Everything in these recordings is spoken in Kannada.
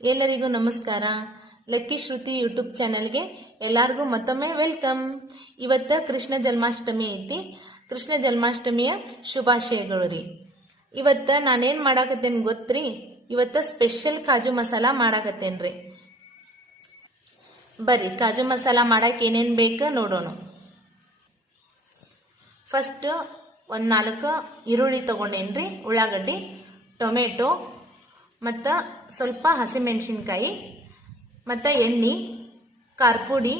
ಎಲ್ಲರಿಗೂ ನಮಸ್ಕಾರ. ಲಕ್ಕಿ ಶ್ರುತಿ ಯೂಟ್ಯೂಬ್ ಚಾನೆಲ್ಗೆ ಎಲ್ಲರಿಗೂ ಮತ್ತೊಮ್ಮೆ ವೆಲ್ಕಮ್. ಇವತ್ತು ಕೃಷ್ಣ ಜನ್ಮಾಷ್ಟಮಿ ಐತಿ. ಕೃಷ್ಣ ಜನ್ಮಾಷ್ಟಮಿಯ ಶುಭಾಶಯಗಳು ರೀ. ಇವತ್ತು ನಾನೇನು ಮಾಡಾಕತ್ತೇನೆ ಗೊತ್ತ್ರಿ? ಇವತ್ತು ಸ್ಪೆಷಲ್ ಕಾಜು ಮಸಾಲ ಮಾಡಾಕತ್ತೇನ್ರಿ. ಬರ್ರಿ ಕಾಜು ಮಸಾಲ ಮಾಡಕ್ಕೆ ಏನೇನು ಬೇಕು ನೋಡೋಣ. ಫಸ್ಟ್ ಒಂದು 4 ಈರುಳ್ಳಿ ತಗೊಂಡೇನ್ರಿ, ಉಳ್ಳಾಗಡ್ಡಿ, ಟೊಮೆಟೊ ಮತ್ತು ಸ್ವಲ್ಪ ಹಸಿಮೆಣಸಿನ್ಕಾಯಿ ಮತ್ತು ಎಣ್ಣೆ, ಖಾರಪುಡಿ,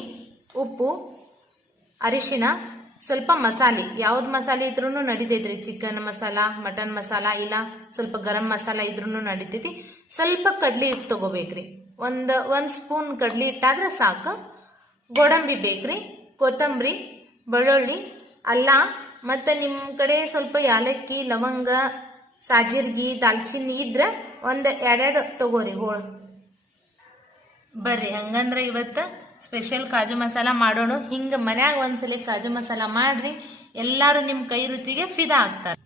ಉಪ್ಪು, ಅರಿಶಿಣ, ಸ್ವಲ್ಪ ಮಸಾಲೆ. ಯಾವ್ದು ಮಸಾಲೆ ಇದ್ರೂ ನಡಿತೈತ್ರಿ. ಚಿಕನ್ ಮಸಾಲ, ಮಟನ್ ಮಸಾಲ, ಇಲ್ಲ ಸ್ವಲ್ಪ ಗರಂ ಮಸಾಲ ಇದ್ರೂ ನಡಿತೈತಿ. ಸ್ವಲ್ಪ ಕಡ್ಲಿ ಹಿಟ್ಟು ತಗೋಬೇಕ್ರಿ. ಒಂದು ಸ್ಪೂನ್ ಕಡ್ಲಿ ಹಿಟ್ಟಾದ್ರೆ ಸಾಕು. ಗೋಡಂಬಿ ಬೇಕ್ರಿ, ಕೊತ್ತಂಬರಿ, ಬೆಳ್ಳುಳ್ಳಿ, ಅಲ್ಲ ಮತ್ತು ನಿಮ್ಮ ಕಡೆ ಸ್ವಲ್ಪ ಯಾಲಕ್ಕಿ, ಲವಂಗ, ಸಾಜೀರ್ಗಿ, ದಾಲ್ಚಿನ್ನಿ ಇದ್ರೆ ಒಂದು 2 ತಗೋರಿ ಹೋಳು. ಬರ್ರಿ ಹಂಗಂದ್ರೆ ಇವತ್ತು ಸ್ಪೆಷಲ್ ಕಾಜು ಮಸಾಲ ಮಾಡೋಣ. ಹಿಂಗೆ ಮನ್ಯಾಗ ಒಂದ್ಸಲ ಕಾಜು ಮಸಾಲ ಮಾಡ್ರಿ, ಎಲ್ಲರೂ ನಿಮ್ಮ ಕೈ ರುಚಿಗೆ ಫಿದಾ ಆಗ್ತಾರೆ.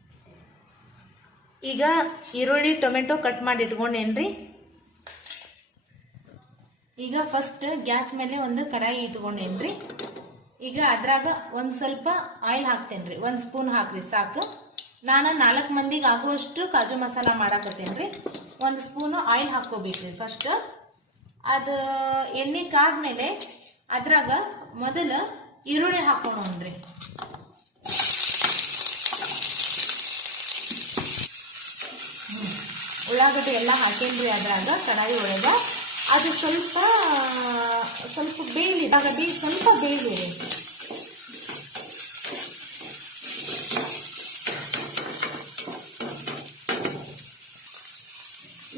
ಈಗ ಈರುಳ್ಳಿ ಟೊಮೆಟೊ ಕಟ್ ಮಾಡಿ ಇಟ್ಕೊಂಡೇನ್ರಿ. ಈಗ ಫಸ್ಟ್ ಗ್ಯಾಸ್ ಮೇಲೆ ಒಂದು ಕಡಾಯಿ ಇಟ್ಕೊಂಡೇನ್ರಿ. ಈಗ ಅದ್ರಾಗ ಒಂದು ಸ್ವಲ್ಪ ಆಯಿಲ್ ಹಾಕ್ತೇನ್ರಿ. 1 ಸ್ಪೂನ್ ಹಾಕ್ರಿ ಸಾಕು. ನಾನು 4 ಮಂದಿಗೆ ಆಗುವಷ್ಟು ಕಾಜು ಮಸಾಲ ಮಾಡಾಕತ್ತೇನ್ರಿ. 1 ಸ್ಪೂನು ಆಯಿಲ್ ಹಾಕೋಬೇಕ್ರಿ ಫಸ್ಟ್. ಅದು ಎಣ್ಣೆ ಕಾದ್ಮೇಲೆ ಅದ್ರಾಗ ಮೊದಲು ಈರುಳ್ಳಿ ಹಾಕೋಣ್ರಿ. ಉಳ್ಳಾಗಡ್ಡಿ ಎಲ್ಲ ಹಾಕೇನ್ರಿ ಅದ್ರಾಗ ಕಡಾಯಿ ಒಳಗ. ಅದು ಸ್ವಲ್ಪ ಬೇಯಲಿ, ಉಳ್ಳಾಗಡ್ಡಿ ಸ್ವಲ್ಪ ಬೇಯಲಿ.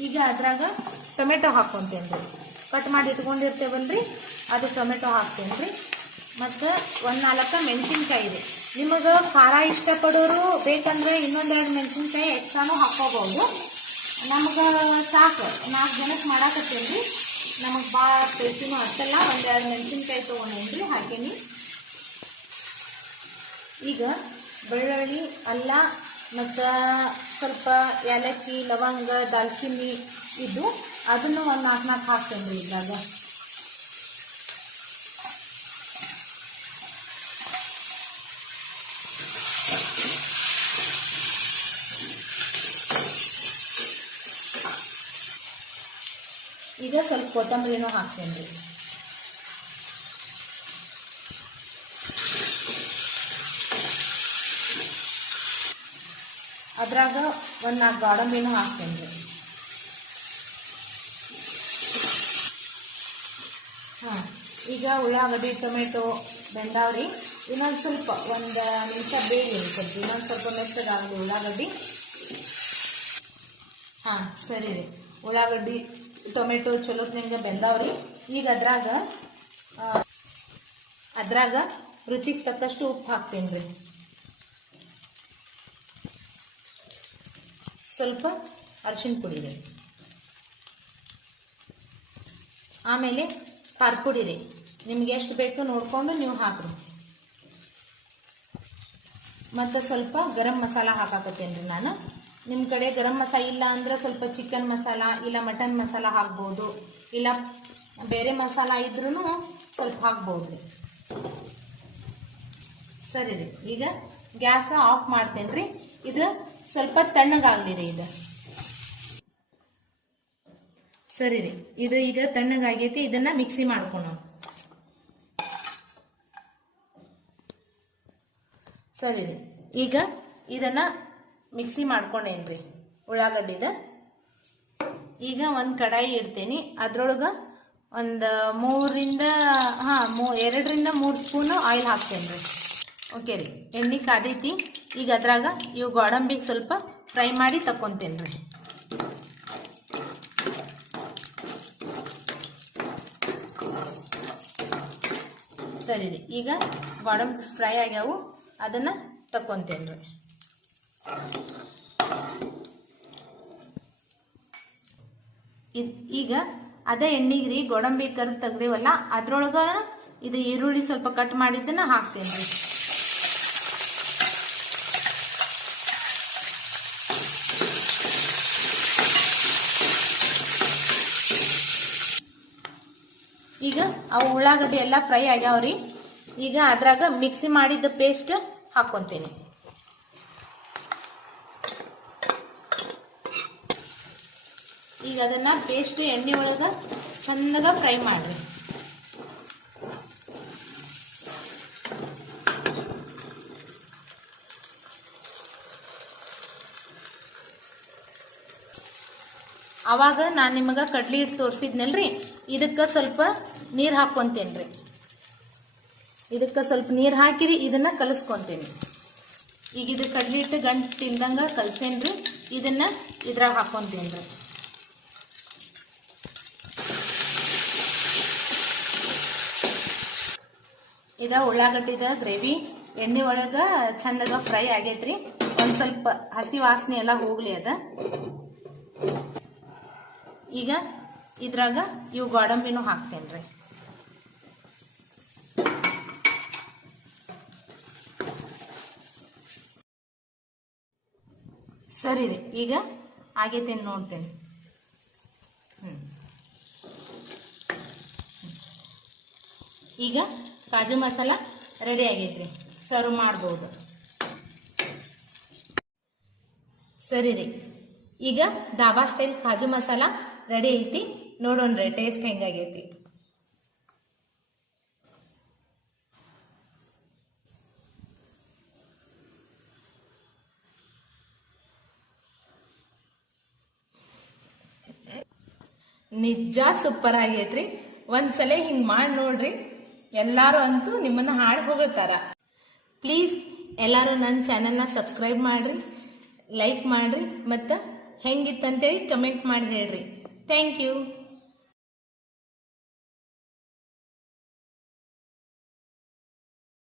ಈಗ ಅದ್ರಾಗ ಟೊಮೆಟೊ ಹಾಕೊಂತೇನ್ರಿ. ಕಟ್ ಮಾಡಿ ಇಟ್ಕೊಂಡಿರ್ತೇವಲ್ರಿ, ಅದು ಟೊಮೆಟೊ ಹಾಕ್ತೇನ್ರಿ. ಮತ್ತು 1-4 ಮೆಣಸಿನ್ಕಾಯಿ ಇದೆ. ನಿಮಗೆ ಖಾರ ಇಷ್ಟಪಡೋರು ಬೇಕಂದ್ರೆ ಇನ್ನೊಂದೆರಡು ಮೆಣಸಿನ್ಕಾಯಿ ಎಕ್ಸ್ಟ್ರಾನು ಹಾಕೋಬಹುದು. ನಮ್ಗೆ ಸಾಕು, 4 ಜನಕ್ಕೆ ಮಾಡಾಕತ್ತೇನ್ರಿ. ನಮಗೆ ಭಾಳ ಸ್ಪೈಸಿನೂ ಅಷ್ಟಲ್ಲ. 1-2 ಮೆಣಸಿನ್ಕಾಯಿ ತೊಗೊಂಡೇನ್ರಿ, ಹಾಕೇನಿ. ಈಗ ಬೆಳ್ಳುಳ್ಳಿ, ಅಲ್ಲ ಮತ್ತು ಸ್ವಲ್ಪ ಏಲಕ್ಕಿ, ಲವಂಗ, ದಾಲ್ಚಿನ್ನಿ ಇದು ಅದನ್ನು ಒಂದು 4 ಹಾಕ್ತೇನ್ರಿ ಇದ್ರಾಗ. ಈಗ ಸ್ವಲ್ಪ ಕೊತ್ತಂಬರಿನೂ ಹಾಕ್ತೇನ್ರಿ. ಅದ್ರಾಗ 1-4 ಗೋಡಂಬಿನೂ ಹಾಕ್ತೇನ್ರಿ. ಈಗ ಉಳ್ಳಾಗಡ್ಡಿ, ಟೊಮೆಟೊ ಬೆಂದಾವ್ರಿ. ಇನ್ನೊಂದು ಸ್ವಲ್ಪ 1 ನಿಮಿಷ ಬೇಯಿರಿ. ಸ್ವಲ್ಪ ಇನ್ನೊಂದು ಸ್ವಲ್ಪ ಮೆತ್ತಗಾಗಲಿ ಉಳ್ಳಾಗಡ್ಡಿ. ಸರಿ ರೀ. ಉಳ್ಳಾಗಡ್ಡಿ, ಟೊಮೆಟೊ ಚಲೋತ್ನಂಗೆ ಬೆಂದಾವ್ರಿ. ಈಗ ಅದ್ರಾಗ ರುಚಿಗೆ ತಕ್ಕಷ್ಟು ಉಪ್ಪು ಹಾಕ್ತೇನ್ರಿ. ಸ್ವಲ್ಪ ಅರಿಶಿನ ಪುಡಿ ರೀ. ಆಮೇಲೆ ಖಾರಪುಡಿ ರೀ. ನಿಮ್ಗೆ ಎಷ್ಟು ಬೇಕು ನೋಡಿಕೊಂಡು ನೀವು ಹಾಕ್ರಿ. ಮತ್ತು ಸ್ವಲ್ಪ ಗರಂ ಮಸಾಲ ಹಾಕಾಕತ್ತೇನ್ರಿ ನಾನು. ನಿಮ್ಮ ಕಡೆ ಗರಂ ಮಸಾಲ ಇಲ್ಲ ಅಂದ್ರೆ ಸ್ವಲ್ಪ ಚಿಕನ್ ಮಸಾಲ ಇಲ್ಲ ಮಟನ್ ಮಸಾಲ ಹಾಕ್ಬೋದು, ಇಲ್ಲ ಬೇರೆ ಮಸಾಲ ಇದ್ರೂ ಸ್ವಲ್ಪ ಹಾಕ್ಬೋದು ರೀ. ಸರಿ ರೀ. ಈಗ ಗ್ಯಾಸ್ ಆಫ್ ಮಾಡ್ತೇನ್ರಿ. ಇದು ಸ್ವಲ್ಪ ತಣ್ಣಗಾಗ್ಲಿ ರೀ. ಇದು ಸರಿ ರೀ. ಇದು ಈಗ ತಣ್ಣಗಾಗೈತಿ. ಇದನ್ನ ಮಿಕ್ಸಿ ಮಾಡ್ಕೊಳ. ಸರಿ ರೀ. ಈಗ ಇದನ್ನ ಮಿಕ್ಸಿ ಮಾಡ್ಕೊಂಡೇನ್ರಿ ಉಳ್ಳಾಗಡ್ಡಿದ. ಈಗ ಒಂದು ಕಡಾಯಿ ಇಡ್ತೇನೆ. ಅದ್ರೊಳಗೆ ಒಂದು 2ರಿಂದ 3 ಸ್ಪೂನು ಆಯಿಲ್ ಹಾಕ್ತೇನ್ರಿ. ಓಕೆ ರೀ. ಎಣ್ಣೆ ಕಾದೈತಿ. ಈಗ ಅದ್ರಾಗ ಇವು ಗೋಡಂಬಿಗೆ ಸ್ವಲ್ಪ ಫ್ರೈ ಮಾಡಿ ತಕ್ಕೊಂತೇನ್ರಿ. ಸರಿ ರೀ. ಈಗ ಗೋಡಂಬಿ ಫ್ರೈ ಆಗ್ಯಾವು, ಅದನ್ನ ತಕ್ಕೊಂತೇನ್ರಿ. ಈಗ ಅದೇ ಎಣ್ಣೆಗೆ ರೀ ಗೋಡಂಬಿ ಕರ್ದು ತೆಗ್ದೇವಲ್ಲ, ಅದ್ರೊಳಗ ಇದು ಈರುಳ್ಳಿ ಸ್ವಲ್ಪ ಕಟ್ ಮಾಡಿದ್ದನ್ನ ಹಾಕ್ತೇನ್ರಿ. ಈಗ ಅವು ಉಳ್ಳಾಗಡ್ಡಿ ಎಲ್ಲ ಫ್ರೈ ಆಗ್ಯಾವ್ರಿ. ಈಗ ಅದ್ರಾಗ ಮಿಕ್ಸಿ ಮಾಡಿದ ಪೇಸ್ಟ್ ಹಾಕ್ಕೊಂತೀನಿ. ಈಗ ಅದನ್ನ ಪೇಸ್ಟ್ ಎಣ್ಣೆ ಒಳಗ ಚಂದಗ ಫ್ರೈ ಮಾಡ್ರಿ. ಅವಾಗ ನಾನು ನಿಮಗೆ ಕಡ್ಲಿ ಹಿಟ್ಟು ತೋರಿಸಿದ್ನಲ್ರಿ, ಇದಕ್ಕೆ ಸ್ವಲ್ಪ ನೀರು ಹಾಕ್ಕೊಂತೇನ್ರಿ. ಇದಕ್ಕೆ ಸ್ವಲ್ಪ ನೀರು ಹಾಕಿರಿ, ಇದನ್ನ ಕಲಸ್ಕೊಂತೀನಿ. ಈಗ ಇದು ಕಡ್ಲಿ ಹಿಟ್ಟು ಗಂಟು ತಿಂದಂಗ ಕಲ್ಸೇನ್ರಿ. ಇದನ್ನ ಇದ್ರಾಗ ಹಾಕ್ಕೊಂತೀನ್ರಿ. ಇದ ಉಳ್ಳಾಗಡ್ಡಿದ ಗ್ರೇವಿ ಎಣ್ಣೆ ಒಳಗ ಚಂದಾಗ ಫ್ರೈ ಆಗೈತ್ರಿ. ಒಂದ್ ಸ್ವಲ್ಪ ಹಸಿ ವಾಸನೆ ಎಲ್ಲ ಹೋಗ್ಲಿ ಅದ. ಈಗ ಇದ್ರಾಗ ಇವು ಗೋಡಂಬಿನೂ ಹಾಕ್ತೇನ್ರಿ. ಸರಿ ರೀ, ಈಗ ಆಗೈತೇನು ನೋಡ್ತೇನೆ. ಈಗ ಕಾಜು ಮಸಾಲ ರೆಡಿ ಆಗೈತ್ರಿ, ಸರ್ವ್ ಮಾಡ್ಬೋದು. ಸರಿ ರೀ, ಈಗ ಧಾಬಾ ಸ್ಟೈಲ್ ಕಾಜು ಮಸಾಲ ರೆಡಿ ಐತಿ. ನೋಡೋಣ್ರಿ ಟೇಸ್ಟ್ ಹೆಂಗಾಗೈತಿ. ನಿಜ ಸೂಪರ್ ಆಗೈತ್ರಿ. ಒಂದ್ಸಲ ಹಿಂಗ್ ಮಾಡಿ ನೋಡ್ರಿ, ಎಲ್ಲಾರು ಅಂತೂ ನಿಮ್ಮನ್ನ ಹಾಡಿ ಹೋಗ್ತಾರ. ಪ್ಲೀಸ್ ಎಲ್ಲಾರು ನನ್ನ ಚಾನೆಲ್ನ ಸಬ್ಸ್ಕ್ರೈಬ್ ಮಾಡ್ರಿ, ಲೈಕ್ ಮಾಡ್ರಿ, ಮತ್ತು ಹೆಂಗಿತ್ತಂತೇಳಿ ಕಮೆಂಟ್ ಮಾಡಿ ಹೇಳ್ರಿ. Thank you.